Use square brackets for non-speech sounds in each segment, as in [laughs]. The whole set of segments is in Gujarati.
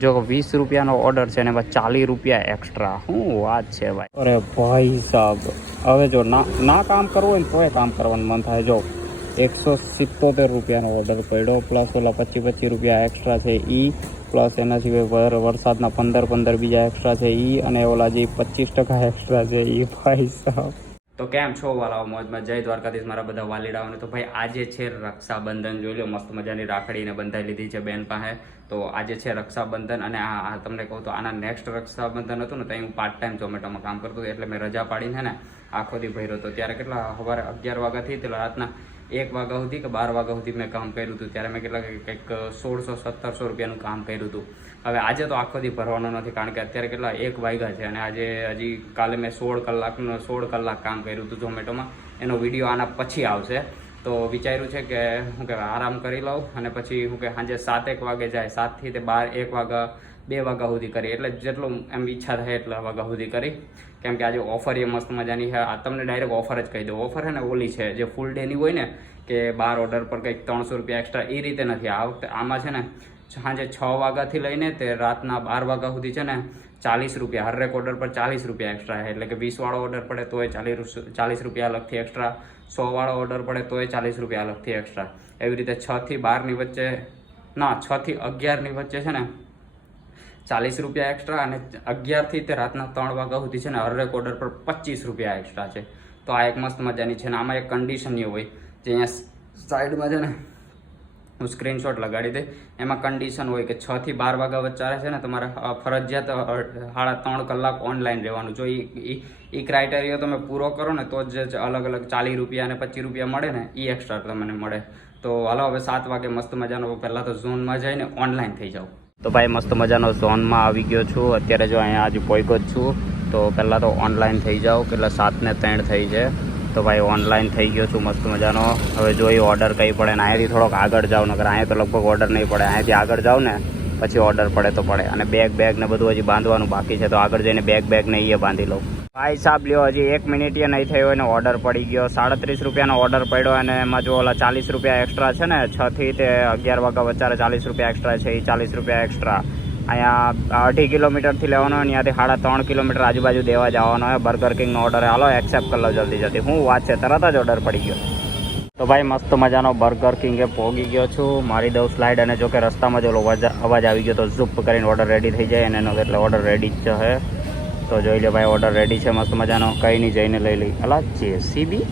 જો વીસ રૂપિયાનો ઓર્ડર છે ને ચાલીસ રૂપિયા એક્સ્ટ્રા શું વાત છે ભાઈ? અરે ભાઈ સાહેબ હવે જો ના ના કામ કરવું હોય ને તોય કામ કરવાનું મન થાય. જો એકસો સિત્તોતેર રૂપિયાનો ઓર્ડર પડ્યો પ્લસ ઓલા પચીસ પચીસ રૂપિયા એક્સ્ટ્રા છે એ પ્લસ એના સિવાય વર- વરસાદના પંદર પંદર બીજા એક્સ્ટ્રા છે એ અને ઓલા જે પચીસ ટકા એક્સ્ટ્રા છે એ ભાઈ સાહેબ તો કેમ છો વાલાઓ? મોજમાં જય દ્વારકાધીશ મારા બધા વાલીડાઓને. તો ભાઈ, આજે છે રક્ષાબંધન. જોઈ લો, મસ્ત મજાની રાખડીને બંધાઈ લીધી છે બેન પાસે. તો આજે છે રક્ષાબંધન અને આ તમને કહું તો આના નેક્સ્ટ રક્ષાબંધન હતું ને ત્યાં હું પાર્ટ ટાઈમ ઝોમેટોમાં કામ કરતો એટલે મેં રજા પાડીને ને, આખો દી ભર્યો હતો. ત્યારે કેટલા? સવારે અગિયાર વાગ્યાથી તે રાતના એક વાગ્યા સુધી કે બાર વાગ્યા સુધી મેં કામ કર્યું હતું. ત્યારે મેં કેટલા કંઈક સોળસો, સત્તરસો રૂપિયાનું કામ કર્યું હતું. હવે આજે તો આખો દી ભરવાનો નથી, કારણ કે અત્યારે કેટલા એક વાગ્યા છે અને આજે હજી કાલે મેં સોળ કલાકનું, સોળ કલાક કામ કર્યું હતું ઝોમેટોમાં. એનો વીડિયો આના પછી આવશે. તો વિચાર્યું છે કે, હું કે આરામ કરી લઉં અને પછી હું કે સાંજે સાત, એક વાગે જાય. સાતથી તે બાર, એક વાગ્યા બે વાગ્યા સુધી કરી. એટલે જેટલું એમ ઈચ્છા થાય એટલા વાગ્યા સુધી કરી. કેમ કે આજે ઓફર એ મસ્ત મજાની છે. આ તમને ડાયરેક્ટ ઓફર જ કહી દઉં. ઓફર છે ને ઓલી છે, જે ફૂલ ડેની હોય ને, કે બાર ઓર્ડર પર કંઈક ત્રણસો રૂપિયા એક્સ્ટ્રા એ રીતે નથી. આ વખતે આમાં છે ને, સાંજે છ વાગ્યાથી લઈને તે રાતના બાર વાગ્યા સુધી છે ને, ચાલીસ રૂપિયા. હરેક ઓર્ડર પર ચાલીસ રૂપિયા એક્સ્ટ્રા એટલે કે વીસવાળો ઓર્ડર પડે તોય ચાલીસ ચાલીસ રૂપિયા અલગથી એક્સ્ટ્રા સો વાળો ઓર્ડર પડે તોય ચાલીસ રૂપિયા અલગથી એક્સ્ટ્રા એવી રીતે છથી બારની વચ્ચે, ના છથી અગિયારની વચ્ચે છે ને ચાલીસ રૂપિયા એક્સ્ટ્રા અને અગિયારથી તે રાતના ત્રણ વાગ્યા સુધી છે ને હરેક ઓર્ડર પર પચીસ રૂપિયા એક્સ્ટ્રા છે. તો આ એક મસ્ત મજાની છે ને આમાં એક કન્ડિશનની હોય. જે અહીંયા સાઈડમાં છે ને હું સ્ક્રીનશોટ લગાડી દે એમાં કન્ડિશન હોય કે છ થી બાર વાગ્યા વચ્ચે છે ને તમારે ફરજિયાત સાડા ત્રણ કલાક ઓનલાઈન રહેવાનું. જો એ એ ક્રાઇટેરિયા તમે પૂરો કરો ને તો જ અલગ અલગ ચાલીસ રૂપિયા અને પચીસ રૂપિયા મળે ને એ એક્સ્ટ્રા તમને મળે. તો હાલો, હવે સાત વાગે મસ્ત મજાનો, પહેલાં તો ઝોનમાં જઈને ઓનલાઈન થઈ જાઓ. તો ભાઈ મસ્ત મજાનો ઝોનમાં આવી ગયો છું. અત્યારે જો અહીંયા આજે પોઈકો જ છું. તો પહેલાં તો ઓનલાઈન થઈ જાઓ. કેટલા સાત ને ત્રણ થઈ છે. તો ભાઈ ઓનલાઈન થઈ ગયો છું મસ્ત મજાનો. હવે જોઈ ઓર્ડર કઈ પડે ને અહીંયાથી થોડોક આગળ જાઓ, નકર અહીંયા તો લગભગ ઓર્ડર નહીં પડે. અહીંયાથી આગળ જાઓ ને, પછી ઓર્ડર પડે તો પડે. અને બેગ બેગ ને બધું હજી બાંધવાનું બાકી છે. તો આગળ જઈને બેગ બેગ ને એ બાંધી લઉં. ભાઈ સાહેબ લ્યો, હજી એક મિનિટ એ નહીં થયો અને ઓર્ડર પડી ગયો. સાડત્રીસ રૂપિયાનો ઓર્ડર પડ્યો અને એમાં જો ઓલા ચાલીસ રૂપિયા એક્સ્ટ્રા છે ને છથી તે અગિયાર વાગ્યા વચ્ચે ચાલીસ રૂપિયા એક્સ્ટ્રા છે એ ચાલીસ રૂપિયા એક્સ્ટ્રા અહીંયા અઢી કિલોમીટરથી લેવાનો અને ત્યાંથી સાડા ત્રણ કિલોમીટર આજુબાજુ દેવા જવાનો હોય બર્ગર કિંગનો ઓર્ડર હાલો એક્સેપ્ટ કરી લો જલ્દી જલ્દી. હું વાત છે, તરત જ ઓર્ડર પડી ગયો. તો ભાઈ, મસ્ત મજાનો બર્ગર કિંગે પહોંચી ગયો છું. મારી દઉં સ્લાઇડ અને જો કે રસ્તામાં જો અવાજ આવી ગયો તો ઝૂપ કરીને ઓર્ડર રેડી થઈ જાય અને એનો એટલે ઓર્ડર રેડી જ છે. તો જોઈ લે ભાઈ ઓર્ડર રેડી છે, મસ્ત મજાનો. કંઈ નહીં, જઈને લઈ લઈ. અલા, જેસીબી?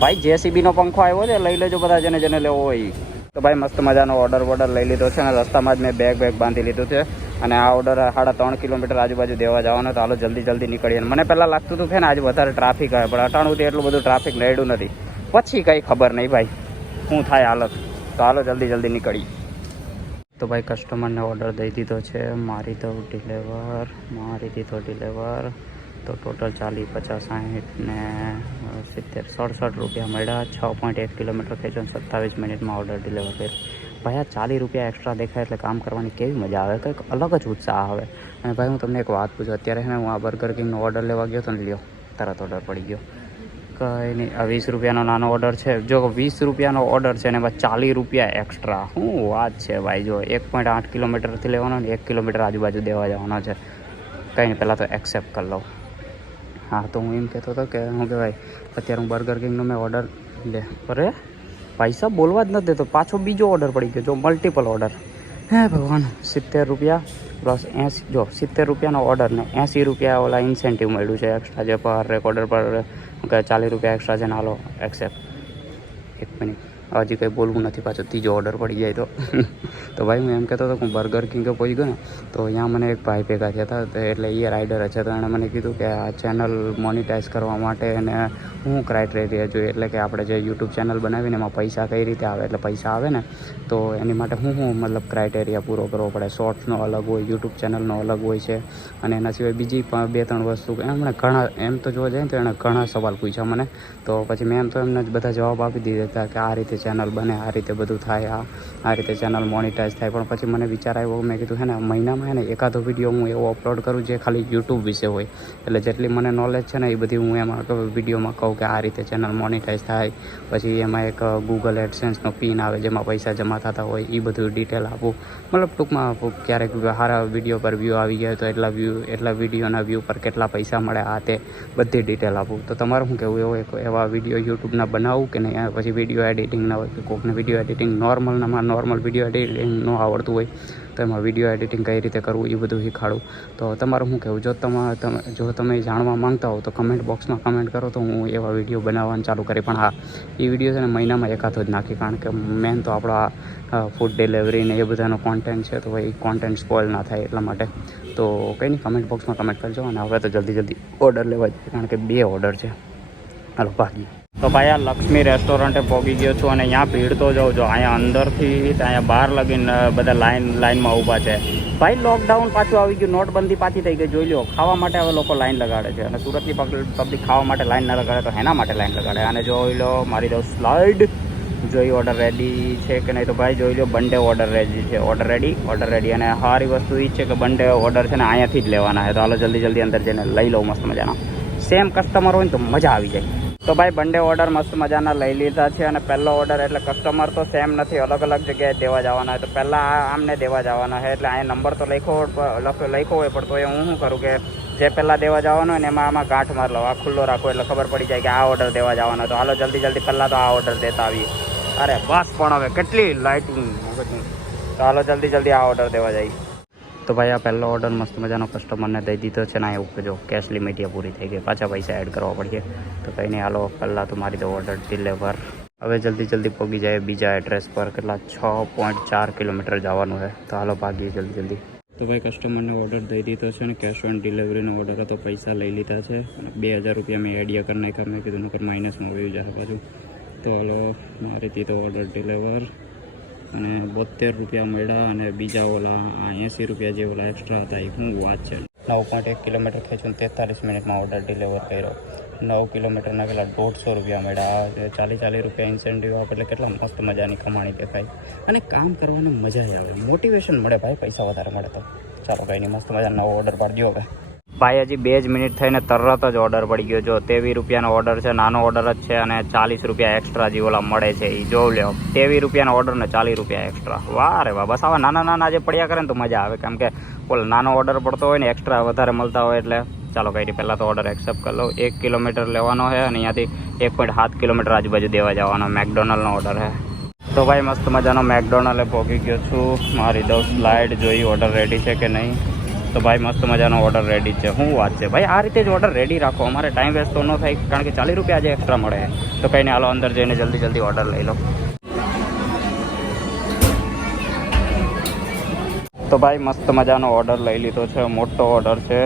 ભાઈ, જેસીબીનો પંખો આવ્યો છે, લઈ લેજો બધા જેને જેને લેવો હોય. તો ભાઈ, મસ્ત મજાનો ઓર્ડર વોર્ડર લઈ લીધો છે અને રસ્તામાં જ મેં બેગ બેગ બાંધી લીધું છે. અને આ ઓર્ડર સાડા ત્રણ કિલોમીટર આજુબાજુ દેવા જવાનો તો હાલો, જલ્દી જલ્દી નીકળીએ. મને પહેલાં લાગતું હતું કે ને, આજે વધારે ટ્રાફિક આવે, પણ અટાણુંથી એટલું બધું ટ્રાફિક નડ્યું નથી. પછી કંઈ ખબર નહીં ભાઈ, શું થાય હાલત. તો હાલો, જલ્દી જલ્દી નીકળીએ. તો ભાઈ કસ્ટમરને ઓર્ડર દઈ દીધો છે. મારી તો ડિલેવર મારી દીધો ડિલેવર તો ટોટલ ચાલીસ, પચાસ, સાહીઠ ને સિત્તેર, સડસઠ રૂપિયા મળ્યા. છ પોઈન્ટ એક કિલોમીટર ખેંચો સત્તાવીસ મિનિટમાં ઓર્ડર ડિલેવર કર્યો. ભાઈ, આ ચાલીસ રૂપિયા એક્સ્ટ્રા દેખાય એટલે કામ કરવાની કેવી મજા આવે? કંઈક અલગ જ ઉત્સાહ આવે. અને ભાઈ, હું તમને એક વાત પૂછું. અત્યારે હું આ બર્ગર કિંગનો ઓર્ડર લેવા ગયો તો ને લ્યો, તરત ઓર્ડર પડી ગયો. કંઈ નહીં આ વીસ રૂપિયાનો નાનો ઓર્ડર છે. જો વીસ રૂપિયાનો ઓર્ડર છે ને એમાં ચાલીસ રૂપિયા એક્સ્ટ્રા શું વાત છે ભાઈ, જો એક પોઈન્ટ આઠ કિલોમીટરથી લેવાનો ને એક કિલોમીટર આજુબાજુ દેવા જવાનો છે. કંઈ નહીં પહેલાં તો એક્સેપ્ટ કરી લઉં. હા, તો હું એમ કહેતો હતો કે શું કહેવાય, અત્યારે હું બર્ગર કિંગનો મેં ઓર્ડર લે. અરે, પૈસા બોલવા જ નથી દેતો. પાછો બીજો ઓર્ડર પડી ગયો. જો મલ્ટિપલ ઓર્ડર હે ભગવાન, સિત્તેર રૂપિયા પ્લસ એંસી, જો સિત્તેર રૂપિયાનો ઓર્ડર ને એંસી રૂપિયા ઓલા ઇન્સેન્ટિવ મળ્યું છે એક્સ્ટ્રા જે પર રેકોર્ડર પર ચાલીસ રૂપિયા એક્સ્ટ્રા છે ને હાલો એક્સેપ્ટ એક મિનિટ હજી કંઈ બોલવું નથી, પાછો ત્રીજો ઓર્ડર પડી જાય તો. [laughs] તો ભાઈ હું એમ કહેતો હતો હું બર્ગર કિંગે પહોંચી ગયો ને, તો અહીંયા મને એક ભાઈ ભેગા થયા હતા, તો એટલે એ રાઇડર છે તો એણે મને કીધું કે આ ચેનલ મોનિટાઈઝ કરવા માટે અને હું ક્રાઇટેરિયા જોઈએ એટલે કે આપણે જે યુટ્યુબ ચેનલ બનાવીને એમાં પૈસા કઈ રીતે આવે, એટલે પૈસા આવે ને, તો એની માટે હું હું મતલબ ક્રાઇટેરિયા પૂરો કરવો પડે. શોર્ટ્સનો અલગ હોય યુટ્યુબ ચેનલનો અલગ હોય છે, અને એના સિવાય બીજી પણ બે ત્રણ વસ્તુ એમણે ઘણા, એમ તો જોવા ને તો એણે ઘણા સવાલ પૂછ્યા મને, તો પછી મેં એમ તો એમને જ બધા જવાબ આપી દીધા હતા કે આ રીતે ચેનલ બને, આ રીતે બધું થાય, આ આ રીતે ચેનલ મોનિટાઈઝ થાય. પણ પછી મને વિચાર આવ્યો, મેં કીધું હે ને, મહિનામાં હે ને એકાદો વીડિયો હું એવો અપલોડ કરું જે ખાલી યુટ્યુબ વિશે હોય. એટલે જેટલી મને નોલેજ છે ને એ બધી હું એમાં વિડીયોમાં કહું કે આ રીતે ચેનલ મોનિટાઈઝ થાય. પછી એમાં એક ગૂગલ એડસેન્સનો પિન આવે, જેમાં પૈસા જમા થતા હોય એ બધું ડિટેલ આપું. મતલબ ટૂંકમાં ક્યારેક સારા વીડિયો પર વ્યૂ આવી ગયા તો એટલા વ્યૂ એટલા વિડીયોના વ્યૂ પર કેટલા પૈસા મળે, આ તે બધી ડિટેલ આપું. તો તમારું શું કહેવું એવો એવા વીડિયો યુટ્યુબના બનાવું કે નહીં? પછી વીડિયો એડિટિંગના હોય કે કોકને વીડિયો એડિટિંગ નોર્મલમાં નોર્મલ વીડિયો એડિટિંગ ન આવડતું હોય, તો એમાં વીડિયો એડિટિંગ કઈ રીતે કરવું એ બધું શીખવાડું તો તમારું શું કહેવું? જો તમે જો તમે જાણવા માંગતા હો તો કમેન્ટ બોક્સમાં કમેન્ટ કરો તો હું એવા વીડિયો બનાવવાનું ચાલુ કરી પણ હા, એ વીડિયો છે ને મહિનામાં એકાદો જ નાખી, કારણ કે મેન તો આપણા ફૂડ ડિલિવરી ને એ બધાનો કોન્ટેન્ટ છે, તો ભાઈ કોન્ટેન્ટ સ્પોઇલ ના થાય એટલા માટે. તો કંઈ નહીં કમેન્ટ બોક્સમાં કમેન્ટ કરજો અને હવે તો જલ્દી જલ્દી ઓર્ડર લેવા જ કારણ કે બે ઓર્ડર છે. હાલો ભાગી તો ભાઈ આ લક્ષ્મી રેસ્ટોરન્ટે પહોંચી ગયો છું અને અહીંયા ભીડ તો જાઉં જો અહીંયા અંદરથી, અહીંયા બહાર લગીને બધા લાઈન, લાઈનમાં ઊભા છે. ભાઈ લોકડાઉન પાછું આવી ગયું. નોટબંધી પાછી થઈ ગઈ. જોઈ લો ખાવા માટે હવે લોકો લાઈન લગાડે છે. અને સુરતની પબ્લિક ખાવા માટે લાઈન ના લગાડે તો એના માટે લાઈન લગાડે. અને જોઈ લો, મારી દઉં સ્લાઇડ જોઈ ઓર્ડર રેડી છે કે નહીં? તો ભાઈ, જોઈ લો બંને ઓર્ડર રેડી છે. ઓર્ડર રેડી ઓર્ડર રેડી અને સારી વસ્તુ એ છે કે બંને ઓર્ડર છે ને અહીંયાથી જ લેવાના છે. તો હાલો, જલ્દી જલ્દી અંદર જઈને લઈ લઉં મસ્ત મજાના. સેમ કસ્ટમર હોય ને તો મજા આવી જાય. તો ભાઈ બંને ઓર્ડર મસ્ત મજાના લઈ લીધા છે અને પહેલો ઓર્ડર એટલે કસ્ટમર તો સેમ નથી, અલગ અલગ જગ્યાએ દેવા જવાના હોય તો પહેલાં આ આમને દેવા જવાના છે એટલે અહીંયા નંબર તો લખ્યો લખ્યો લખ્યો હોય, પણ તો એ હું શું કરું કે જે પહેલાં દેવા જવાનો હોય ને એમાં આમાં ગાંઠ માર આ ખુલ્લો રાખો એટલે ખબર પડી જાય કે આ ઓર્ડર દેવા જવાનો તો હાલો, જલ્દી જલ્દી પહેલાં તો આ ઓર્ડર દેતા આવીએ. અરે, બસ, પણ હવે કેટલી લાઇટિંગ તો હાલો, જલ્દી જલ્દી આ ઓર્ડર દેવા જઈએ. તો ભાઈ આ પહેલો ઓર્ડર મસ્ત મજાનો કસ્ટમરને દઈ દીધો છે ને અહીંયા ઉપર જો કેશ લિમિટ પૂરી થઈ ગઈ. પાછા પૈસા એડ કરવા પડશે. તો કંઈ નહીં હાલો, પહેલાં તો મારી તો ઓર્ડર ડિલેવર હવે જલ્દી જલ્દી પહોંચી જાય બીજા એડ્રેસ પર. કેટલા? છ પોઈન્ટ ચાર કિલોમીટર જવાનું છે. તો હાલો, ભાગીએ જલ્દી જલ્દી. તો ભાઈ કસ્ટમરને ઓર્ડર દઈ દીધો છે ને કેશ ઓન ડિલિવરીનો ઓર્ડર હતો. પૈસા લઈ લીધા છે. અને બે હજાર રૂપિયા મેં એડિયા કરી નાખ્યા. મેં કીધું નકર માઇનસમાં વયું જશે પાછું. તો હાલો, મારીથી તો ઓર્ડર ડિલિવર અને બોતેર રૂપિયા મળ્યા અને બીજા ઓલા આ એંસી રૂપિયા જે ઓલા એક્સ્ટ્રા હતા એ શું વાત છે. નવ પોઈન્ટ એક કિલોમીટર ખેંચું તેતાલીસ મિનિટમાં ઓર્ડર ડિલિવર કર્યો. નવ કિલોમીટરના પેલા દોઢસો રૂપિયા મળ્યા ચાલીસ ચાલીસ રૂપિયા ઇન્સેન્ટિવ આપે એટલે કેટલા મસ્ત મજાની કમાણી દેખાય. અને કામ કરવાની મજા આવે. મોટિવેશન મળે ભાઈ, પૈસા વધારે મળે તો. ચાલો કંઈ નહીં મસ્ત મજા નવો ઓર્ડર પાડજો હવે. ભાઈ, હજી બે જ મિનિટ થઈને તરત જ ઓર્ડર પડી ગયો. જો તેવી રૂપિયાનો ઓર્ડર છે, નાનો ઓર્ડર જ છે અને ચાલીસ રૂપિયા એક્સ્ટ્રા જે ઓલા મળે છે એ જોઈ લ્યો. તેવી રૂપિયાનો ઓર્ડર ને ચાલીસ રૂપિયા એક્સ્ટ્રા વાહ રે વાહ, બસ આવા નાના નાના જે પડ્યા કરે ને તો મજા આવે. કેમ કે ઓલો નાનો ઓર્ડર પડતો હોય ને એક્સ્ટ્રા વધારે મળતા હોય એટલે. ચાલો, કઈ રીતે પહેલાં તો ઓર્ડર એક્સેપ્ટ કરી લો એક કિલોમીટર લેવાનો છે અને અહીંયાથી એક પોઈન્ટ સાત કિલોમીટર આજુબાજુ દેવા જવાનો. મેકડોનલ્ડનો ઓર્ડર છે. તો ભાઈ, મસ્ત મજાનો મેકડોનલ્ડે પહોંચી ગયો છું. મારી દસ સ્લાઇડ જોઈ ઓર્ડર રેડી છે કે નહીં. તો ભાઈ, મસ્ત મજાનો ઓર્ડર રેડી છે. શું વાત છે? ભાઈ, આ રીતે જ ઓર્ડર રેડી રાખો. અમારે ટાઈમ વેસ્ટ તો ન થાય, કારણ કે ચાલીસ રૂપિયા આજે એક્સ્ટ્રા મળે. તો કંઈ નહીં, હાલો અંદર જઈને જલ્દી જલ્દી ઓર્ડર લઈ લો. તો ભાઈ, મસ્ત મજાનો ઓર્ડર લઈ લીધો છે. મોટો ઓર્ડર છે.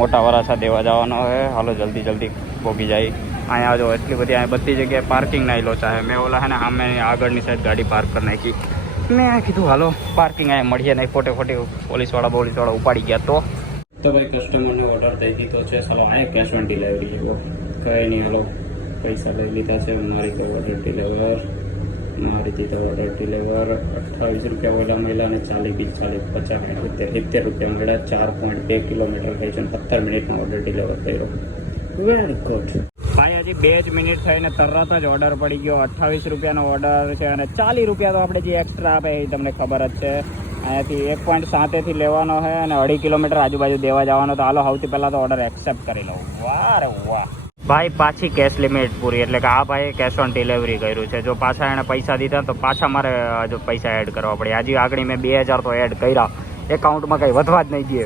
મોટા વરાછા દેવા જવાનો છે. હાલો જલ્દી જલ્દી ભોગી જાય. અહીંયા જો એટલી બધી, અહીંયા બધી જગ્યાએ પાર્કિંગ નાખી લો ચાહે. મેં ઓલા હે ને આમે આગળની સાઈડ ગાડી પાર્ક કરી નાખી. મેં કીધું, હાલો પાર્કિંગ અહીંયા મળીએ નહીં. ફોટે ફોટી પોલીસવાળા પોલીસવાળા ઉપાડી ગયા તો. તો ભાઈ કસ્ટમરને ઓર્ડર દઈ દીધો છે ચાલો અહીંયા કેશ ઓન ડિલિવરી જેવો કંઈ નહીં, હાલો, પૈસા લઈ લીધા છે, મારી તો ઓર્ડર ડિલિવર મારી તો ઓર્ડર ડિલિવર અઠ્ઠાવીસ રૂપિયા ઓલા મળ્યા અને ચાલીસ બીસ ચાલીસ પચાસ સિત્તેર સિત્તેર રૂપિયા મળ્યા, ચાર પોઈન્ટ બે કિલોમીટર થઈ છે સત્તર મિનિટનો ઓર્ડર ડિલિવર કર્યો. વેરી ગુડ હજી બે જ મિનિટ થઈને તરત જ ઓર્ડર પડી ગયો. અઠ્ઠાવીસ રૂપિયાનો ઓર્ડર છે અને ચાલીસ રૂપિયા તો આપણે જે એક્સ્ટ્રા આપે એ તમને ખબર જ છે. અહીંયાથી એક પોઈન્ટ સાતેથી લેવાનો છે અને અઢી કિલોમીટર આજુબાજુ દેવા જવાનો. તો હાલો, સૌથી પહેલાં તો ઓર્ડર એક્સેપ્ટ કરી લઉં. વાહ રે વાહ. ભાઈ, પાછી કેશ લિમિટ પૂરી. એટલે કે આ ભાઈ કેશ ઓન ડિલિવરી કર્યું છે. જો પાછા એણે પૈસા દીધા તો પાછા મારે જો પૈસા એડ કરવા પડે. હજી આગળ મેં બે હજાર તો એડ કર્યા. એકાઉન્ટમાં કંઈ વધવા જ નહીં દે.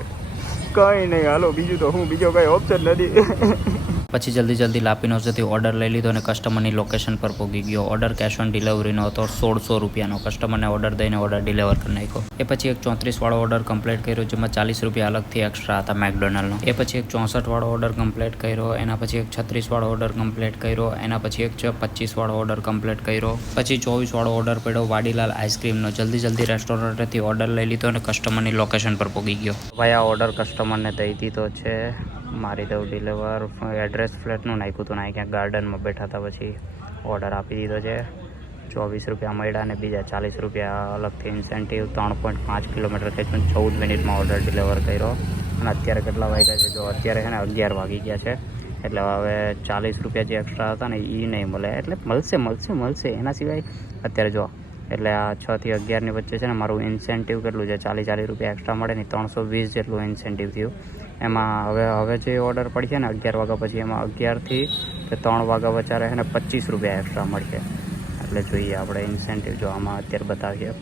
કંઈ નહીં. હાલો, બીજું તો હું, બીજો કંઈ ઓપ્શન નથી. પછી જલ્દી જલ્દી લાપીનોસથી ઓર્ડર લઈ લીધો અને કસ્ટમરની લોકેશન પર પહોંચી ગયો. ઓર્ડર કેશ ઓન ડિલિવરીનો હતો, સોળસો રૂપિયાનો. કસ્ટમરને ઓર્ડર દઈને ઓર્ડર ડિલિવર કરી નાખ્યો. એ પછી એક ચોત્રીસવાળો ઓર્ડર કમ્પ્લીટ કર્યો, જેમાં ચાલીસ રૂપિયા અલગથી એક્સ્ટ્રા હતા મેકડોનલ્ડનો એ પછી એક ચોસઠવાળો ઓર્ડર કમ્પ્લીટ કર્યો, એના પછી એક છત્રીસવાળો ઓર્ડર કમ્પ્લીટ કર્યો, એના પછી એક પચીસવાળો ઓર્ડર કમ્પ્લીટ કર્યો. પછી ચોવીસવાળો ઓર્ડર પડ્યો, વાડીલાલ આઈસ્ક્રીમનો જલ્દી જલ્દી રેસ્ટોરન્ટથી ઓર્ડર લઈ લીધો અને કસ્ટમરની લોકેશન પર પહોંચી ગયો. ભાઈ, આ ઓર્ડર કસ્ટમરને દઈ દીધો છે. મારી દઉં ડિલિવર એડ્રેસ ફ્લેટનું નાખ્યું હતું ના ક્યાંક ગાર્ડનમાં બેઠા હતા પછી ઓર્ડર આપી દીધો છે. ચોવીસ રૂપિયા મળ્યા અને બીજા ચાલીસ રૂપિયા અલગથી ઇન્સેન્ટિવ ત્રણ પોઈન્ટ પાંચ કિલોમીટર ખેંચીને ચૌદ મિનિટમાં ઓર્ડર ડિલિવર કર્યો. અને અત્યારે કેટલા વાગ્યા છે? જો અત્યારે છે ને અગિયાર વાગી ગયા છે. એટલે હવે ચાલીસ રૂપિયા જે એક્સ્ટ્રા હતા ને એ નહીં મળે. એટલે મળશે મળશે મળશે. એના સિવાય અત્યારે જો, એટલે આ છથી અગિયારની વચ્ચે છે ને મારું ઇન્સેન્ટિવ કેટલું છે? ચાલીસ ચાલીસ રૂપિયા એક્સ્ટ્રા મળે ને ત્રણસો વીસ જેટલું ઇન્સેન્ટિવ થયું. એમાં હવે હવે જે ઓર્ડર પડશે ને અગિયાર વાગ્યા પછી, એમાં અગિયારથી કે ત્રણ વાગ્યા વચ્ચે રહે ને પચીસ રૂપિયા એક્સ્ટ્રા મળશે. એટલે જોઈએ આપણે ઇન્સેન્ટિવ જો આમાં અત્યારે બતાવીએ.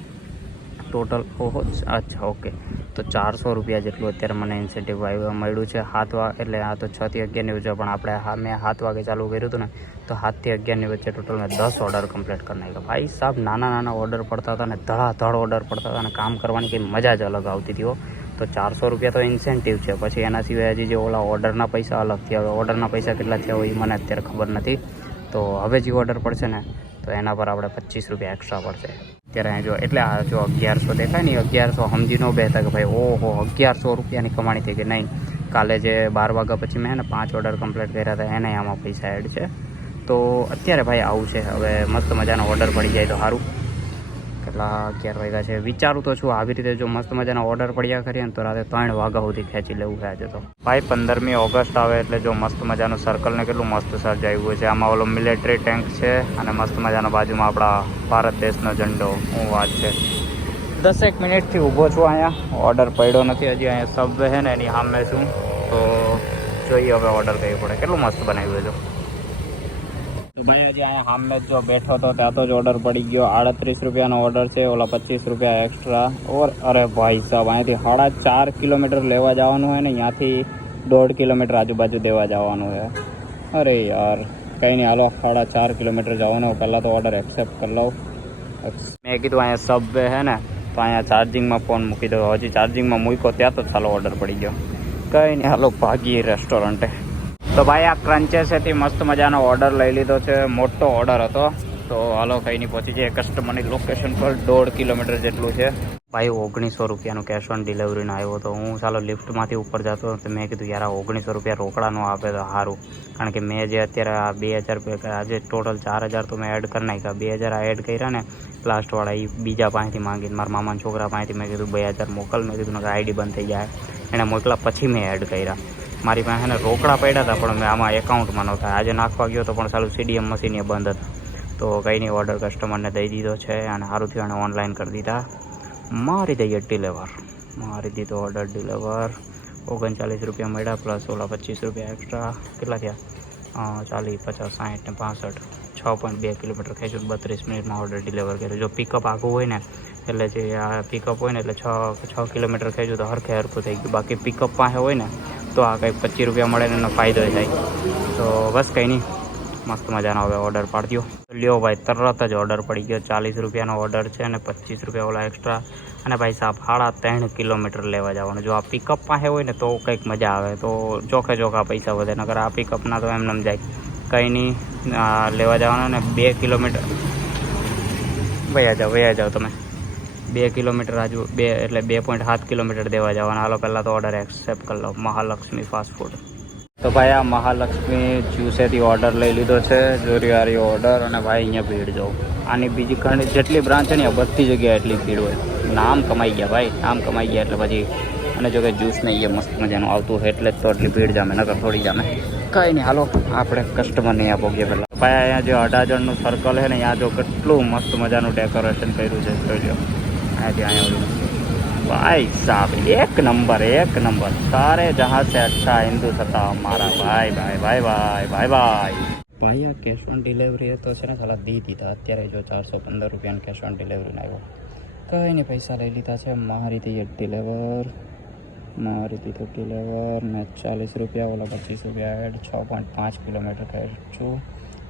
ટોટલ ઓહો, અચ્છા ઓકે તો ચારસો રૂપિયા જેટલું અત્યારે મને ઇન્સેન્ટિવ મળ્યું છે સાત વાગ એટલે આ તો છ થી અગિયારની વચ્ચે, પણ આપણે મેં સાત વાગે ચાલુ કર્યું હતું ને, તો સાતથી અગિયારની વચ્ચે ટોટલ મેં દસ ઓર્ડર કમ્પ્લીટ કરી નાખ્યો. ભાઈ સાહેબ નાના નાના ઓર્ડર પડતા હતા ને, ધડાધડ ઓર્ડર પડતા હતા અને કામ કરવાની કંઈ મજા જ અલગ આવતી હતી તો ચારસો રૂપિયા તો ઇન્સેન્ટિવ છે. પછી એના સિવાય હજી જે ઓલા ઓર્ડરના પૈસા અલગથી હવે ઓર્ડરના પૈસા કેટલા થયા હોય એ મને અત્યારે ખબર નથી. તો હવે જે ઓર્ડર પડશે ને, તો એના પર આપણે પચીસ રૂપિયા એક્સ્ટ્રા પડશે. અત્યારે અહીં જો, એટલે આ જો અગિયારસો દેખાય ને અગિયારસો સમજી ન બેતા કે ભાઈ, ઓહો, અગિયારસો રૂપિયાની કમાણી થઈ ગઈ. નહીં, કાલે જે બાર વાગ્યા પછી મેં ને પાંચ ઓર્ડર કમ્પ્લીટ કર્યા હતા, એને આમાં પૈસા એડ છે. તો અત્યારે ભાઈ આવું છે. હવે મસ્ત મજાનો ઓર્ડર પડી જાય તો સારું. કેટલા અગિયાર વાગ્યા છે? વિચારું તો છું આવી રીતે જો મસ્ત મજાના ઓર્ડર પડ્યા કરીએ ને તો રાતે ત્રણ વાગ્યા સુધી ખેંચી લેવું છે તો. ભાઈ, પંદરમી ઓગસ્ટ આવે એટલે જો મસ્ત મજાનું સર્કલને કેટલું મસ્ત સર્જાયું છે. આમાં ઓલો મિલિટરી ટેન્ક છે અને મસ્ત મજાના બાજુમાં આપણા ભારત દેશનો ઝંડો. હું વાત છે? દસેક મિનિટથી ઊભો છું અહીંયા. ઓર્ડર પડ્યો નથી, હજી અહીંયા સબવે છે ને એની સામે છું. તો જોઈએ હવે ઓર્ડર કઈ પડે. કેટલું મસ્ત બનાવ્યું છે તો ભાઈ, હજી અહીંયા સામે જો બેઠો હતો ત્યાં તો જ ઓર્ડર પડી ગયો. આડત્રીસ રૂપિયાનો ઓર્ડર છે, ઓલા પચીસ રૂપિયા એક્સ્ટ્રા ઓર, અરે ભાઈ સાહેબ અહીંયાથી સાડા ચાર કિલોમીટર લેવા જવાનું હોય ને, ત્યાંથી દોઢ કિલોમીટર આજુબાજુ દેવા જવાનું છે. અરે યાર, કંઈ નહીં, હાલો, સાડા ચાર કિલોમીટર જવાનું. પહેલાં તો ઓર્ડર એક્સેપ્ટ કરી લઉં. મેં કીધું અહીંયા સબવે હે ને, તો અહીંયા ચાર્જિંગમાં ફોન મૂકી દો હજી ચાર્જિંગમાં મૂક્યો, ત્યાં તો ચાલો ઓર્ડર પડી ગયો. કંઈ નહીં, હાલો, ભાગીએ રેસ્ટોરન્ટે તો ભાઈ આ ક્રન્ચેસેથી મસ્ત મજાનો ઓર્ડર લઈ લીધો છે. મોટો ઓર્ડર હતો. તો હાલો કંઈ નહીં પહોંચી જાય કસ્ટમરની લોકેશન પર દોઢ કિલોમીટર જેટલું છે. ભાઈ ઓગણીસો રૂપિયાનું કેશ ઓન ડિલિવરીનો આવ્યો હતો. હું ચાલો લિફ્ટમાંથી ઉપર જતો તો મેં કીધું, યાર ઓગણીસો રૂપિયા રોકડાનું આપે તો સારું. કારણ કે મેં જે અત્યારે આ બે હજાર આજે ટોટલ ચાર હજાર તો મેં એડ કરી નાખ્યા. બે હજાર એડ કર્યા ને લાસ્ટવાળા એ બીજા પાસેથી માંગીને, મારા મામાના છોકરા પાસેથી મેં કીધું બે હજાર મોકલ. મેં કીધું આઈડી બંધ થઈ જાય. એણે મોકલા પછી મેં એડ કર્યા. મારી પાસે ને રોકડા પડ્યા હતા, પણ મેં આમાં એકાઉન્ટમાં નહોતા. આજે નાખવા ગયો તો પણ સારું સીડીએમ મશીન એ બંધ હતા. તો કંઈ નહીં ઓર્ડર કસ્ટમરને દઈ દીધો છે અને સારું થયું અને ઓનલાઈન કરી દીધા. મારી દઈએ ડિલેવર મારી દીધો ઓર્ડર ડિલેવર ઓગણચાલીસ રૂપિયા મળ્યા પ્લસ ઓલા પચીસ રૂપિયા એક્સ્ટ્રા કેટલા થયા? ચાલીસ, પચાસ સાઠ ને પાસઠ. છ પોઈન્ટ બે કિલોમીટર ખેંચ્યું બત્રીસ મિનિટમાં ઓર્ડર ડિલિવર કર્યો. જો પિકઅપ આખું હોય ને, એટલે જે આ પિકઅપ હોય ને, એટલે છ છ કિલોમીટર ખેંચ્યું તો હરખે હરખું થઈ ગયું. બાકી પિકઅપ પાસે હોય ને તો આ કંઈક પચીસ રૂપિયા મળે ને એનો ફાયદો થાય. તો બસ કંઈ નહીં, મસ્ત મજાનો હવે ઓર્ડર પાડ્યો લ્યો ભાઈ, તરત જ ઓર્ડર પડી ગયો. ચાલીસ રૂપિયાનો ઓર્ડર છે અને પચીસ રૂપિયા ઓલા એક્સ્ટ્રા અને ભાઈ સાહેબ, સાડા ત્રણ કિલોમીટર લેવા જવાનું. જો આ પિકઅપ પાસે હોય ને તો કંઈક મજા આવે. તો ચોખે ચોખા પૈસા વધે, નકર આ પિકઅપના તો એમ નમ જાય. કંઈ નહીં લેવા જવાનું ને બે કિલોમીટર. વયા જાઓ વયા જાઓ તમે. બે કિલોમીટર આજુ, બે એટલે બે પોઈન્ટ સાત કિલોમીટર દેવા જવાના. હાલો, પહેલાં તો ઓર્ડર એક્સેપ્ટ કરી લો. મહાલક્ષ્મી ફાસ્ટ ફૂડ તો ભાઈ, આ મહાલક્ષ્મી જ્યુસેથી ઓર્ડર લઈ લીધો છે. જોરિયારી ઓર્ડર અને ભાઈ, અહીંયા ભીડ જો. આની બીજી ઘણી, જેટલી બ્રાન્ચ છે ને, બધી જગ્યાએ એટલી ભીડ હોય. નામ કમાઈ ગયા ભાઈ, નામ કમાઈ ગયા એટલે પછી, અને જો કે જ્યુસ નહીં એ મસ્ત મજાનું આવતું હોય એટલે જ તો એટલી ભીડ જામે, નકર થોડી જામે. કંઈ નહીં, હાલો, આપણે કસ્ટમરને અહીંયા પહોંચીએ પહેલાં. ભાઈ, અહીંયા જે અઢાજણનું સર્કલ છે ને, અહીંયા જો કેટલું મસ્ત મજાનું ડેકોરેશન કર્યું છે, જોઈ લો भाई साहब एक नंबर एक नंबर सारे जहाँ से अच्छा हिंदू था हमारा भाई भाई भाई भाई भाई भाई ભાઈ આ કેશ ઓન ડિલિવરી તો છે ને ખાલા દી દીધા અત્યારે જો ચારસો પંદર રૂપિયાનું કેશ ઓન ડિલિવરીનો આવ્યો કંઈ નહીં પૈસા લઈ લીધા છે મારી દી ડિલિવર મારી દીધો ડિલિવર ને ચાલીસ રૂપિયા ઓલા પચીસ રૂપિયા એડ છ પોઈન્ટ પાંચ કિલોમીટર ખેંચું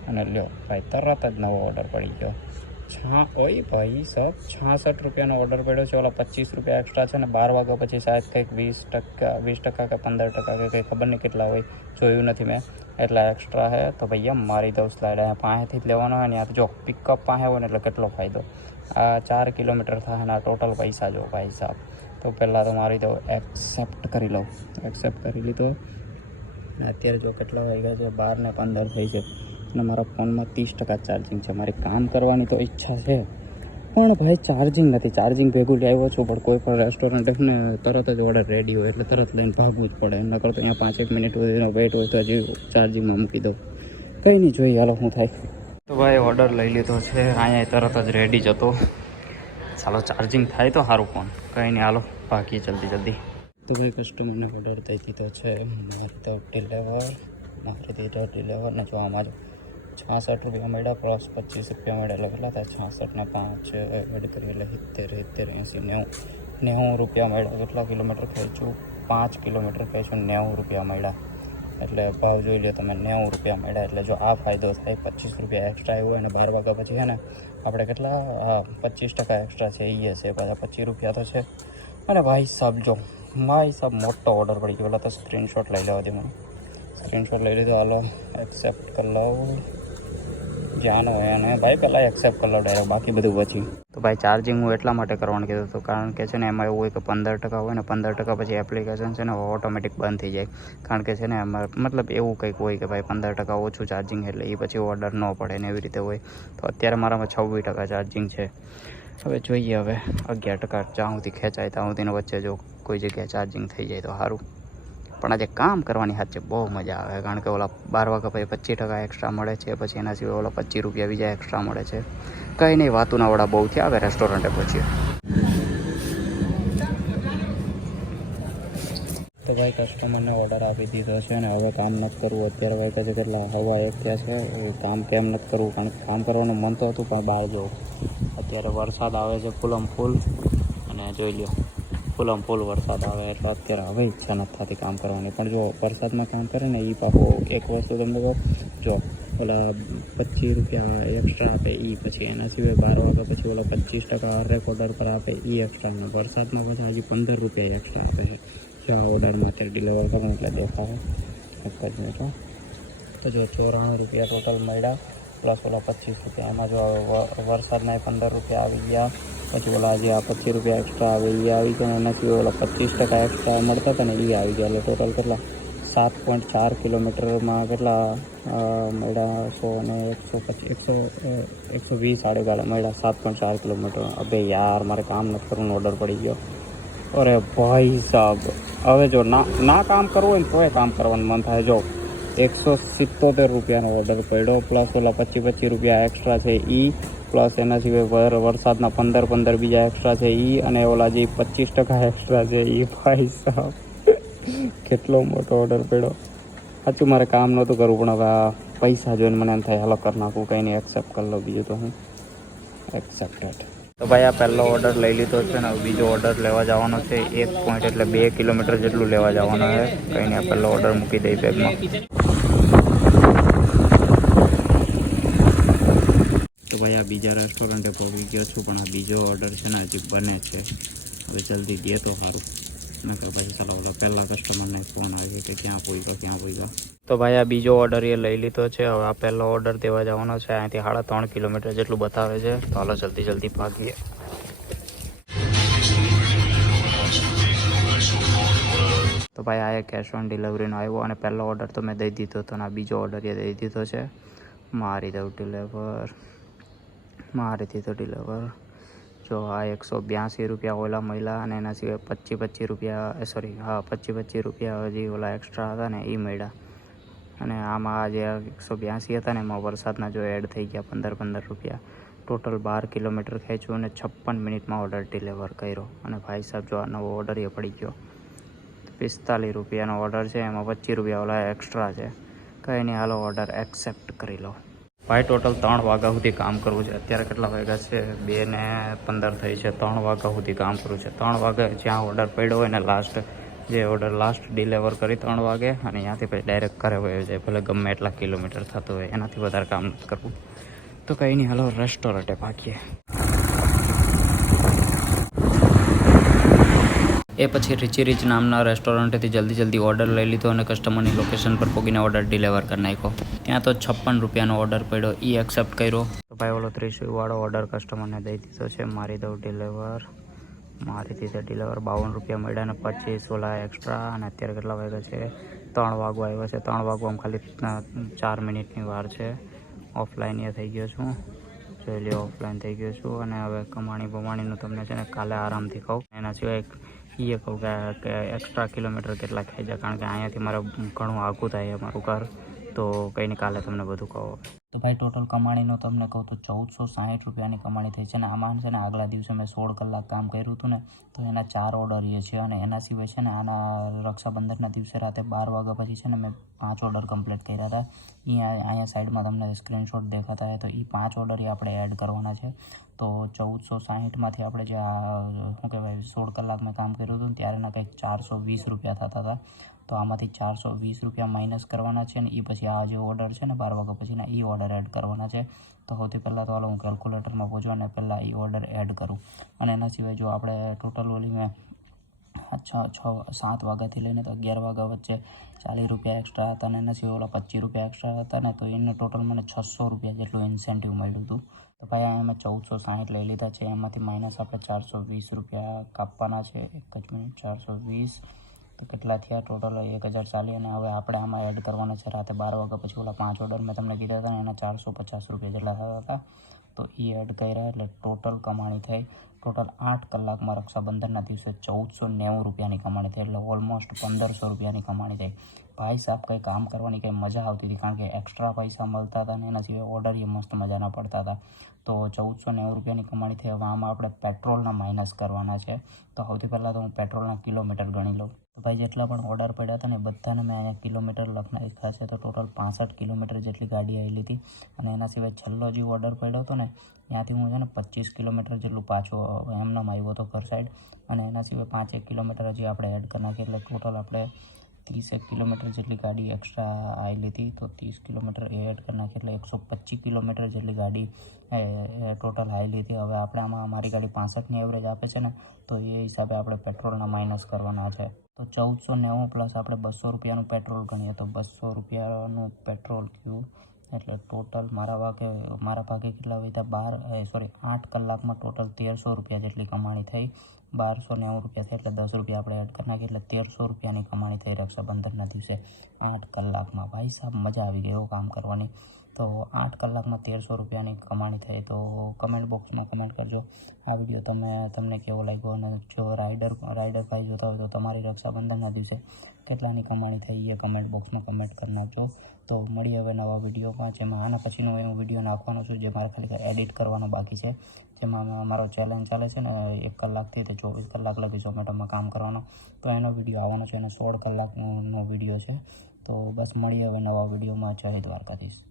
અને લ્યો ભાઈ તરત જ નવો ઓર્ડર પડી ગયો છા ઓય ભાઈ સાહેબ, છાસઠ રૂપિયાનો ઓર્ડર પડ્યો છે, ઓલા પચીસ રૂપિયા એક્સ્ટ્રા છે ને બાર વાગ્યા પછી શાયદ કંઈક વીસ ટકા વીસ ટકા કે પંદર ટકા કે કંઈ ખબર નહીં કેટલા હોય, જોયું નથી મેં. એટલા એક્સ્ટ્રા હે, તો ભૈયા મારી દઉં સ્લાઇડ અહીંયા પાસેથી જ લેવાનો હોય ને યાર જો પિકઅપ પાસે હોય ને એટલે કેટલો ફાયદો. આ ચાર કિલોમીટર થાય ને, આ ટોટલ પૈસા જો ભાઈ સાહેબ. તો પહેલાં તો મારી દઉં એક્સેપ્ટ કરી લઉં. એક્સેપ્ટ કરી લીધો. અને અત્યારે જો કેટલા વાગ્યા છે, બાર ને પંદર થઈ છે. અને મારા ફોનમાં ત્રીસ ટકા ચાર્જિંગ છે. મારે કામ કરવાની તો ઈચ્છા છે. પણ ભાઈ ચાર્જિંગ નથી. ચાર્જિંગ ભેગું લાવ્યો છું પણ કોઈ પણ રેસ્ટોરન્ટ ને તરત જ ઓર્ડર રેડી હોય એટલે તરત લઈને ભાગવું જ પડે. નકર તો અહીંયા પાંચેક મિનિટ સુધીનો વેઇટ હોય તો હજી ચાર્જિંગમાં મૂકી દઉં. કંઈ નહીં જોઈએ હાલો શું થાય. તો ભાઈ ઓર્ડર લઈ લીધો છે. અહીંયા તરત જ રેડી જ હતો. ચાલો ચાર્જિંગ થાય તો સારું ફોન કંઈ નહીં હાલો બાકી જલ્દી જલ્દી. તો ભાઈ કસ્ટમરને ઓર્ડર દઈ દીધો છે. મારી તો ડિલેવર મારી દીધો ડિલેવર ને જો આમાં જો છાસઠ રૂપિયા મળ્યા પ્લસ પચીસ રૂપિયા મળ્યા એટલે કેટલા થાય છાસઠના પાંચ એડ કરી એટલે સિત્તેર સિત્તેર એંસી નેવું નેવું રૂપિયા મળ્યા કેટલા કિલોમીટર ખેંચ્યું પાંચ કિલોમીટર ખેંચ્યું નેવું રૂપિયા મળ્યા એટલે ભાવ જોઈ લો તમે નેવું રૂપિયા મળ્યા એટલે જો આ ફાયદો થાય પચીસ રૂપિયા એક્સ્ટ્રા આવ્યો હોય અને બાર વાગ્યા પછી છે ને આપણે કેટલા હા પચીસ ટકા એક્સ્ટ્રા છે એ છે પાછા પચીસ રૂપિયા તો છે અને ભાઈ સાહેબ જો ભાઈ સાહેબ મોટો ઓર્ડર પડી ગયો પેલા તો સ્ક્રીનશોટ લઈ લેવા દે મને સ્ક્રીનશોટ લઈ લીધો. હાલો એક્સેપ્ટ કરી લઉં. હોય એને. ભાઈ પહેલાં એક્સેપ્ટ કરી લો ડાયરેક્ટ બાકી બધું પછી. તો ભાઈ ચાર્જિંગ હું એટલા માટે કરવાનું કીધું હતું? કારણ કે છે ને, એમાં એવું હોય કે પંદર ટકા હોય ને, પંદર ટકા પછી એપ્લિકેશન છે ને ઓટોમેટિક બંધ થઈ જાય. કારણ કે છે ને, એમાં મતલબ એવું કંઈક હોય કે ભાઈ, પંદર ટકા ઓછું ચાર્જિંગ એટલે એ પછી ઓર્ડર ન પડે ને એવી રીતે હોય. તો અત્યારે મારામાં છવ્વીસ ટકા ચાર્જિંગ છે. હવે જોઈએ હવે, અગિયાર ટકા જ્યાં સુધી ખેંચાય ત્યાં સુધીનો વચ્ચે જો કોઈ જગ્યાએ ચાર્જિંગ થઈ જાય તો સારું. પણ આજે કામ કરવાની સાચે બહુ મજા આવે, કારણ કે ઓલા બાર વાગ્યા પછી પચીસ ટકા એક્સ્ટ્રા મળે છે, પછી એના સિવાય ઓલા પચીસ રૂપિયા બીજા એક્સ્ટ્રા મળે છે. કંઈ નહીં, વાતુના વડા બહુ થયા આવે રેસ્ટોરન્ટે પછી તો ભાઈ કસ્ટમરને ઓર્ડર આપી દીધો છે અને હવે કામ નથી કરવું. અત્યારે ભાઈ કહે છે કેટલા હવા એક થયા છે કામ કેમ નથી કરવું? કારણ કે કામ કરવાનું મન તો હતું, પણ બહાર જવું. અત્યારે વરસાદ આવે છે ફૂલમ ફૂલ. અને જોઈ લ્યો. ફૂલમ ફૂલ વરસાદ આવે એટલે અત્યારે હવે ઈચ્છા નથી થતી કામ કરવાની. પણ જો વરસાદમાં કામ કરે ને એ પાછો એક વસ્તુ તમને કહું, જો ઓલા પચીસ રૂપિયા એક્સ્ટ્રા આપે એ પછી એના સિવાય બાર વાગ્યા પછી ઓલા પચીસ ટકા હરેક ઓર્ડર પર આપે એ એક્સ્ટ્રા અને વરસાદમાં પછી હજી પંદર રૂપિયા એક્સ્ટ્રા આપે છે. જો આ ઓર્ડરમાં અત્યારે ડિલિવર કરું એટલે દેખાવે એક જ મિનિટ હો. તો જો ચોરાણું રૂપિયા ટોટલ મળ્યા. પ્લસ ઓલા પચીસ રૂપિયા એમાં જો હવે વ- વરસાદના પંદર રૂપિયા આવી ગયા પછી ઓલા જે આ પચીસ રૂપિયા એક્સ્ટ્રા આવે એ આવી ગયા અને એનાથી ઓલા પચીસ ટકા એક્સ્ટ્રા મળતા હતા ને એ આવી ગયા એટલે ટોટલ કેટલા? સાત પોઈન્ટ ચાર કિલોમીટરમાં કેટલા અ, મળ્યા સો અને એકસો પચીસ એકસો અ, એકસો વીસ આડેગાળે મળ્યા સાત પોઈન્ટ ચાર કિલોમીટર. અબે યાર મારે કામ નથી કરવાનું ઓર્ડર પડી ગયો. અરે ભાઈ સાહેબ હવે જો ના ના કામ કરવું હોય ને તોય કામ કરવાનું મન થાય. જો એકસો સિત્તોતેર રૂપિયાનો ઓર્ડર પડ્યો, પ્લસ ઓલા પચીસ પચીસ રૂપિયા એક્સ્ટ્રા છે એ પ્લસ એના સિવાય વર, વરસાદના પંદર પંદર બીજા એક્સ્ટ્રા છે એ અને ઓલા જે પચીસ ટકા એક્સ્ટ્રા છે એ ભાઈ સાહેબ કેટલો મોટો ઓર્ડર પડ્યો. સાચું, મારે કામ નહોતું કરવું, પણ હવે આ પૈસા જોઈને મને એમ થાય, હલો, કરી નાખું, કંઈ નહીં એક્સેપ્ટ કરી લો બીજું તો હું. એક્સેપ્ટેડ તો ભાઈ, આ પહેલો ઓર્ડર લઈ લીધો છે ને બીજો ઓર્ડર લેવા જવાનો છે, એક પોઈન્ટ એટલે બે કિલોમીટર જેટલું લેવા જવાનો છે. કંઈ નહીં પહેલો ઓર્ડર મૂકી દઈ બેગમાં ભાઈ આ બીજા રેસ્ટોરન્ટે પહોંચી ગયો છું, પણ આ બીજો ઓર્ડર છે ને હજી બને છે. હવે જલ્દી દે તો સારું. મેં પછી ચાલો, ઓલો પહેલા કસ્ટમરને ફોન આવે કે ક્યાં પહોંચ્યો ક્યાં પહોંચ્યો. તો ભાઈ, આ બીજો ઓર્ડર એ લઈ લીધો છે. હવે આ પહેલો ઓર્ડર દેવા જવાનો છે. અહીંયાથી સાડા ત્રણ કિલોમીટર જેટલું બતાવે છે. તો હાલો, જલ્દી જલ્દી ભાગીએ. તો ભાઈ, આ કેશ ઓન ડિલિવરીનો આવ્યો અને પહેલો ઓર્ડર તો મેં દઈ દીધો હતો અને આ બીજો ઓર્ડર એ દઈ દીધો છે. મારી દઉં ડિલિવર મારી તો ડિલિવર જો આ એકસો બ્યાસી રૂપિયા ઓલા મળ્યા અને એના સિવાય પચીસ પચીસ રૂપિયા સોરી હા પચીસ પચીસ રૂપિયા હજી ઓલા એક્સ્ટ્રા હતા ને એ મળ્યા. અને આમાં જે એકસો બ્યાસી હતા ને એમાં વરસાદના જો એડ થઈ ગયા પંદર પંદર રૂપિયા. ટોટલ બાર કિલોમીટર ખેંચ્યું અને છપ્પન મિનિટમાં ઓર્ડર ડિલિવર કર્યો. અને ભાઈ સાહેબ જો આ નવો ઓર્ડર એ પડી ગયો. પિસ્તાલીસ રૂપિયાનો ઓર્ડર છે, એમાં પચીસ રૂપિયા ઓલા એક્સ્ટ્રા છે. કંઈ નહીં હાલો ઓર્ડર એક્સેપ્ટ કરી લો. ભાઈ ટોટલ ત્રણ વાગ્યા સુધી કામ કરવું છે. અત્યારે કેટલા વાગ્યા છે? બે ને પંદર થઈ છે. ત્રણ વાગ્યા સુધી કામ કરવું છે. ત્રણ વાગે જ્યાં ઓર્ડર પડ્યો હોય ને લાસ્ટ જે ઓર્ડર લાસ્ટ ડિલિવર કરી ત્રણ વાગે અને ત્યાંથી પછી ડાયરેક્ટ ઘરે વયો જાય. ભલે ગમે એટલા કિલોમીટર થતું હોય, એનાથી વધારે કામ નથી કરવું. તો કંઈ નહીં, હાલો રેસ્ટોરન્ટે ભાગીએ. એ પછી રીચી રીચ નામના રેસ્ટોરન્ટેથી જલ્દી જલ્દી ઓર્ડર લઈ લીધો અને કસ્ટમરની લોકેશન પર પોગીને ઓર્ડર ડિલિવર કરી નાખ્યો. ત્યાં તો છપ્પન રૂપિયાનો ઓર્ડર પડ્યો. એ એક્સેપ્ટ કર્યો. તો ભાઈ ઓલો ત્રીસવાળો ઓર્ડર કસ્ટમરને દઈ દીધો છે. મારી દઉં ડિલિવર મારી દીધે ડિલિવર બાવન રૂપિયા મળ્યા અને પચીસ ઓલા એક્સ્ટ્રા અને અત્યારે કેટલા વાગ્યા છે? ત્રણ વાગવા આવ્યો છે. ત્રણ વાગવામાં ખાલી ચાર મિનિટની વાર છે. ઓફલાઈન એ થઈ ગયો છું. જોઈ ઓફલાઈન થઈ ગયો છું. અને હવે કમાણી બમાણીનું તમને છે ને કાલે આરામથી કહું. એના સિવાય એ કહું કે એક્સ્ટ્રા કિલોમીટર કેટલા ખાઈ જાય? કારણ કે અહીંયાથી મારે ઘણું આઘું થાય અમારું મારું ઘર. તો કંઈ કાલે તમને બધું કહો. તો ભાઈ ટોટલ કમાણીનો તમને કહું તો ચૌદસો સાહીઠ રૂપિયાની કમાણી થઈ છે અને આમાં છે ને આગલા દિવસે મેં સોળ કલાક કામ કર્યું હતું ને, તો એના ચાર ઓર્ડર એ છે અને એના સિવાય છે ને આના રક્ષાબંધનના દિવસે રાતે બાર વાગ્યા પછી છે ને મેં પાંચ ઓર્ડર કમ્પ્લીટ કર્યા હતા. અહીંયા અહીંયા સાઈડમાં તમને સ્ક્રીનશોટ દેખાતા હોય તો એ પાંચ ઓર્ડર એ આપણે એડ કરવાના છે. તો ચૌદસો સાહીઠમાંથી આપણે જે શું કહેવાય, સોળ કલાક મેં કામ કર્યું હતું ત્યારેના કંઈક ચારસો વીસ રૂપિયા થતા હતા. તો આમાંથી ચારસો વીસ રૂપિયા માઇનસ કરવાના છે ને એ પછી આ જે ઓર્ડર છે ને બાર વાગ્યા પછીના એ ઓર્ડર એડ કરવાના છે. તો સૌથી પહેલાં તો હાલો હું કેલ્ક્યુલેટરમાં પૂછું અને પહેલાં એ ઓર્ડર એડ કરું. અને એના સિવાય જો આપણે ટોટલ ઓલી મેં છ છ, સાત વાગ્યાથી લઈને તો અગિયાર વાગ્યા વચ્ચે ચાલીસ રૂપિયા એક્સ્ટ્રા હતા અને એના સિવાય ઓલા પચીસ રૂપિયા એક્સ્ટ્રા હતા ને તો એને ટોટલ મને છસો રૂપિયા જેટલું ઇન્સેન્ટિવ મળ્યું હતું. તો ભાઈ એમાં ચૌદસો સાહીઠ લઈ લીધા છે. એમાંથી માઇનસ આપણે ચારસો વીસ રૂપિયા કાપવાના છે. એક જ મિનિટ ચારસો વીસ. તો કેટલા થયા ટોટલ એક હજાર ચાલી અને હવે આપણે આમાં એડ કરવાના છે. રાતે બાર વાગ્યા પછી ઓલા પાંચ ઓર્ડર મેં તમને કીધા હતા ને, એના ચારસો પચાસ રૂપિયા જેટલા થતા હતા. તો એ એડ કર્યા એટલે ટોટલ કમાણી થઈ. ટોટલ આઠ કલાકમાં રક્ષાબંધનના દિવસે ચૌદસો નેવું રૂપિયાની કમાણી થઈ એટલે ઓલમોસ્ટ પંદરસો રૂપિયાની કમાણી થઈ. ભાઈ સાહેબ કંઈ કામ કરવાની કંઈ મજા આવતી હતી, કારણ કે એક્સ્ટ્રા પૈસા મળતા હતા ને એના સિવાય ઓર્ડર એ મસ્ત મજાના પડતા હતા. તો ચૌદસો નેવું રૂપિયાની કમાણી થઈ. હવે આમાં આપણે પેટ્રોલના માઇનસ કરવાના છે. તો સૌથી પહેલાં તો હું પેટ્રોલના કિલોમીટર ગણી લઉં. તો ભાઈ જેટલા પણ ઓર્ડર પડ્યા હતા ને બધાને મેં અહીંયા કિલોમીટર લખના છે. તો ટોટલ પાસઠ કિલોમીટર જેટલી ગાડી આવી હતી. અને એના સિવાય છેલ્લો જે ઓર્ડર પડ્યો હતો ને, ત્યાંથી હું છે ને પચીસ કિલોમીટર જેટલું પાછો એમનામ આવ્યો હતો ઘર સાઈડ અને એના સિવાય પાંચેક કિલોમીટર હજી આપણે એડ કરી નાખીએ. એટલે ટોટલ આપણે ત્રીસેક કિલોમીટર જેટલી ગાડી એક્સ્ટ્રા આવી લીધી તો ત્રીસ કિલોમીટર એ એડ કરી નાખી એટલે એકસો પચીસ કિલોમીટર જેટલી ગાડી ટોટલ આવી લીધી હવે આપણે આમાં મારી ગાડી પાસઠની એવરેજ આપે છે ને, તો એ હિસાબે આપણે પેટ્રોલના માઇનસ કરવાના છે. તો ચૌદસો નેવું પ્લસ આપણે બસો રૂપિયાનું પેટ્રોલ ગણીએ, તો બસો રૂપિયાનું પેટ્રોલ થયું એટલે ટોટલ મારા ભાગે મારા ભાગે કેટલા વધ્યા બાર સોરી આઠ કલાકમાં ટોટલ તેરસો રૂપિયા જેટલી કમાણી થઈ. બારસો નેવું રૂપિયા થઈ એટલે દસ રૂપિયા આપણે એડ કરી નાખીએ એટલે તેરસો રૂપિયાની કમાણી થઈ રક્ષાબંધનના દિવસે. આઠ કલાકમાં. ભાઈ સાહેબ મજા આવી ગઈ એવું કામ કરવાની. તો આઠ કલાકમાં તેરસો રૂપિયાની કમાણી થઈ તો કમેન્ટ બોક્સમાં કમેન્ટ કરજો. આ વીડિયો તમે, તમને કેવો લાગ્યો અને જો રાઇડર રાઇડર ભાઈ જોતા હોય તો તમારી રક્ષાબંધનના દિવસે કેટલાની કમાણી થઈ એ કમેન્ટ બોક્સમાં કમેન્ટ કરી નાખજો. તો મળીએ હવે નવા વિડીયોમાં, જેમાં આના પછીનો હું વીડિયો નાખવાનો છું, જે મારે ખાલી એડિટ કરવાનો બાકી છે. જેમાં મારો ચેલેન્જ ચાલે છે ને, એક કલાકથી તે ચોવીસ કલાક લગી ઝોમેટોમાં કામ કરવાનો. તો એનો વીડિયો આવવાનો છે અને સોળ કલાકનો વીડિયો છે. તો બસ મળીએ હવે નવા વિડીયોમાં. જય દ્વારકાધીશ.